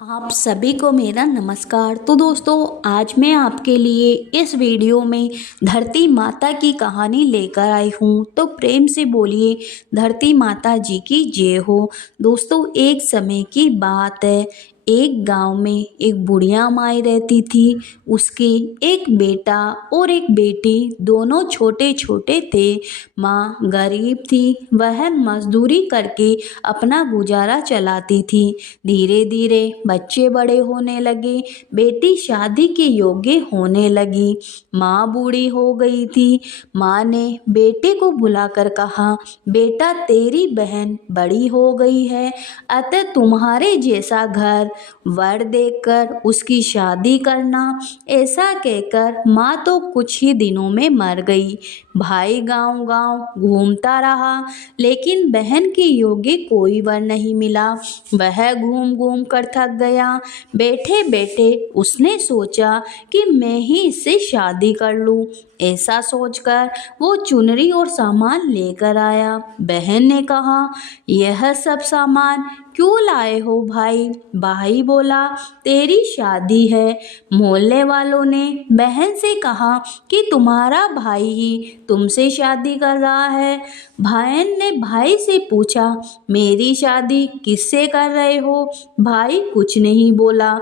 आप सभी को मेरा नमस्कार। तो दोस्तों, आज मैं आपके लिए इस वीडियो में धरती माता की कहानी लेकर आई हूँ। तो प्रेम से बोलिए, धरती माता जी की जय हो। दोस्तों, एक समय की बात है। एक गांव में एक बुढ़िया माई रहती थी। उसके एक बेटा और एक बेटी, दोनों छोटे छोटे थे। माँ गरीब थी, वह मजदूरी करके अपना गुजारा चलाती थी। धीरे धीरे बच्चे बड़े होने लगे, बेटी शादी के योग्य होने लगी। माँ बूढ़ी हो गई थी। माँ ने बेटे को बुलाकर कहा, बेटा तेरी बहन बड़ी हो गई है, अतः तुम्हारे जैसा घर वर देखकर उसकी शादी करना। ऐसा कहकर माँ तो कुछ ही दिनों में मर गई। भाई गांव गांव घूमता रहा, लेकिन बहन के योग्य कोई वर नहीं मिला। वह घूम घूम कर थक गया। बैठे बैठे उसने सोचा कि मैं ही इससे शादी कर लूं। ऐसा सोचकर वो चुनरी और सामान लेकर आया। बहन ने कहा, यह सब सामान क्यों लाए हो भाई? भाई बोला, तेरी शादी है। मोहल्ले वालों ने बहन से कहा कि तुम्हारा भाई ही तुमसे शादी कर रहा है। बहन ने भाई से पूछा, मेरी शादी किससे कर रहे हो? भाई कुछ नहीं बोला।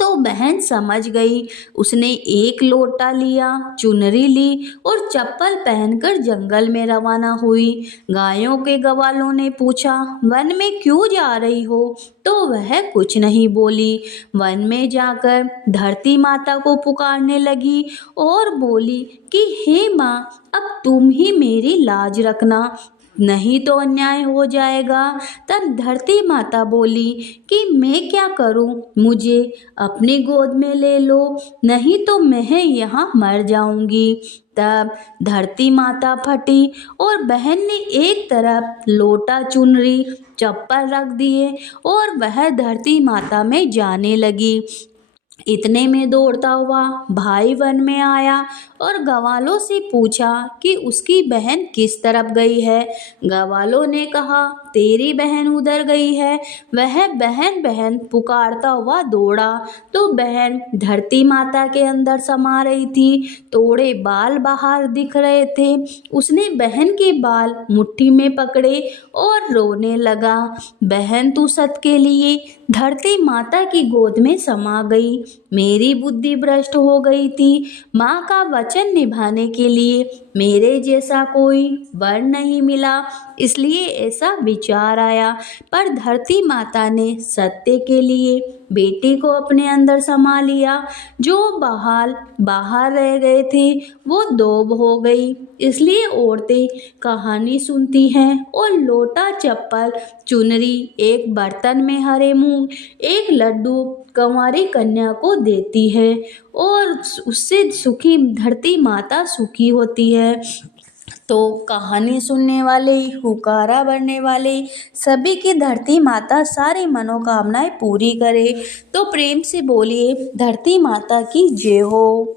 तो बहन समझ गई। उसने एक लोटा लिया, चुनरी ली और चप्पल पहनकर जंगल में रवाना हुई। गायों के ग्वालों ने पूछा, वन में क्यों जा रही हो? तो वह कुछ नहीं बोली। वन में जाकर धरती माता को पुकारने लगी और बोली कि हे माँ, अब तुम ही मेरी लाज रखना, नहीं तो अन्याय हो जाएगा। तब धरती माता बोली कि मैं क्या करूं, मुझे अपनी गोद में ले लो, नहीं तो मैं यहाँ मर जाऊंगी। तब धरती माता फटी और बहन ने एक तरफ लोटा, चुनरी, चप्पल रख दिए और वह धरती माता में जाने लगी। इतने में दौड़ता हुआ भाई वन में आया और ग्वालों से पूछा कि उसकी बहन किस तरफ गई है। ग्वालों ने कहा, तेरी बहन उधर गई है। वह बहन बहन पुकारता हुआ दौड़ा तो बहन धरती माता के अंदर समा रही थी। थोड़े बाल बाहर दिख रहे थे। उसने बहन के बाल मुट्ठी में पकड़े और रोने लगा। बहन तू सत के लिए धरती माता की गोद में समा गई। मेरी बुद्धि भ्रष्ट हो गई थी। माँ का वचन निभाने के लिए मेरे जैसा कोई वर नहीं मिला, इसलिए ऐसा विचार आया। पर धरती माता ने सत्य के लिए बेटी को अपने अंदर समा लिया। जो बहाल बाहर रह गए थे वो दोब हो गई। इसलिए औरतें कहानी सुनती हैं और लोटा, चप्पल, चुनरी, एक बर्तन में हरे मूंग, एक लड्डू कंवारी कन्या को देती है और उससे सुखी धरती माता सुखी होती है। तो कहानी सुनने वाले, हुकारा भरने वाले सभी की धरती माता सारी मनोकामनाएं पूरी करे। तो प्रेम से बोलिए, धरती माता की जय हो।